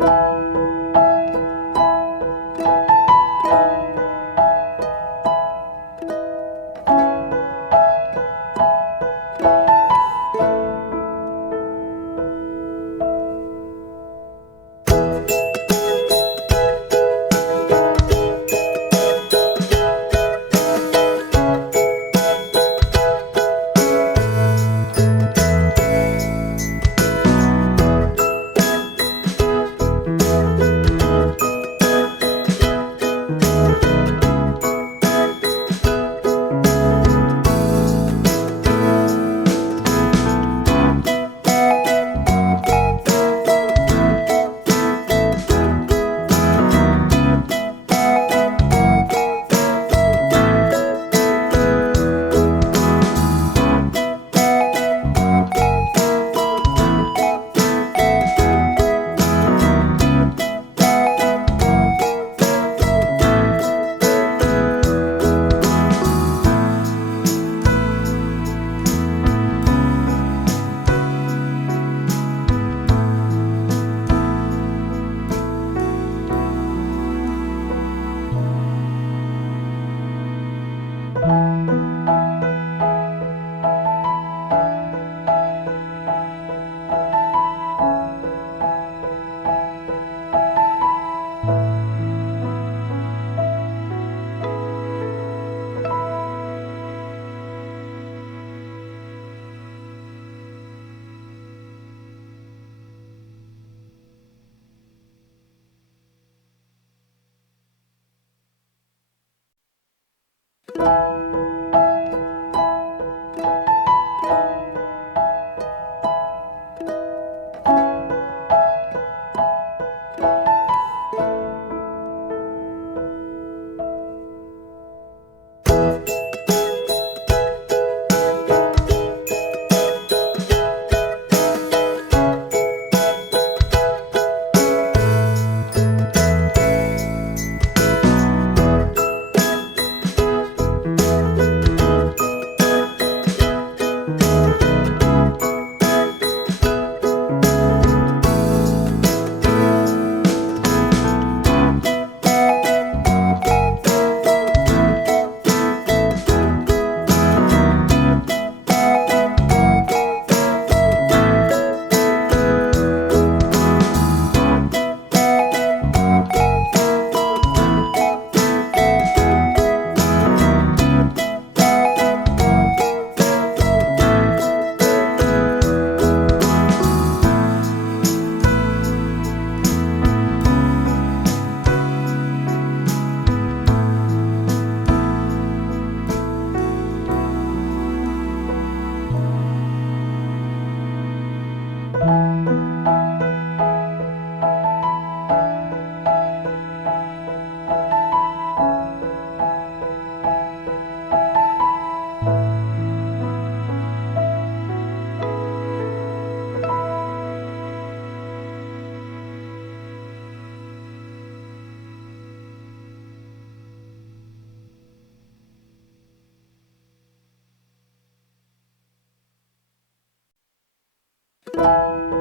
Hello, everyone. Welcome back to the podcast. I'm your host, Manju. And today we are diving into something that feels like a daily part of our lives, but sometimes it feels like a distant memory. We are talking about the food. Yes, the food. The food that shapes our daily lives, the food that connects us to our roots, the food that reminds us of who we are.